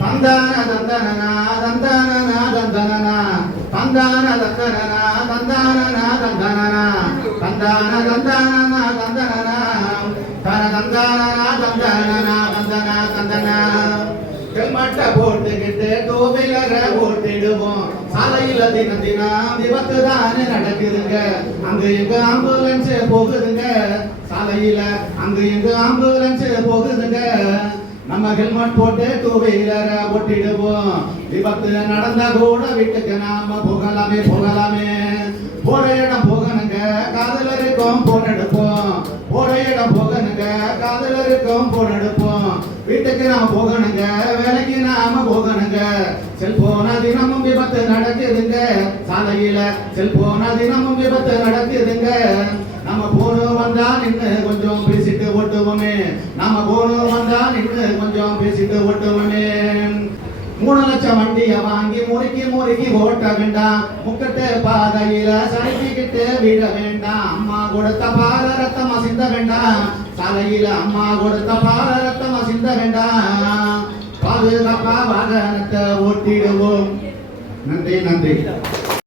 தந்தான தந்தனனா தந்தானனா தந்தனனா தந்தான தந்தனனா தந்தானனா தந்தனனா தந்தான தந்தானனா தந்தனனா தன தந்தானனா தந்தனனா தந்தனா தந்தனா ஹெல்மெட்டை போட்டுக்கிட்டு டூ வீலரை ஓட்டிடுவோம். சாலையில தினம் தினம் விபத்து தானே நடக்குதுங்க. அங்கு எங்க ஆம்புலன்ஸ் போகுதுங்க. சாலையில அங்கு எங்க ஆம்புலன்ஸ் போகுதுங்க. நம்ம ஹெல்மெட் போட்டு டூ வீலரை ஓட்டிடுவோம். விபத்து நடந்தா கூட வீட்டுக்கு நாம போகலாமே போகலாமே. போற இடம் போகணுங்க, காதலருக்கும் போன் எடுப்போம். போற இடம் போகணுங்க, காதலருக்கும் போன் எடுப்போம். வீட்டுக்கு நாம போகணுங்க, வேலைக்கு நாம போகணுங்க. செல்போன தினமும் விபத்து நடக்குதுங்க. சாலையில செல்போன தினமும் விபத்து நடக்குதுங்க. நம்ம போன வந்தா நின்று கொஞ்சம் பேசிட்டு ஓட்டுவோமே. நம்ம போன வந்தா நின்று கொஞ்சம் பேசிட்டு ஓட்டுவோமே. 3 லட்சம் வண்டியை வாங்கி முறுக்கி ஓட்ட வேண்டாம். முக்கட்டு பாதையில சறுக்கிக்கிட்டு விட வேண்டாம். அம்மா கொடுத்த பால ரத்தமா சிந்த வேண்டாம். சாலையில அம்மா கொடுத்த பால ரத்தமா சிந்த வேண்டாம். பாதுகாப்பா வாகனத்தை ஓட்டிடுவோம். நன்றி நன்றி.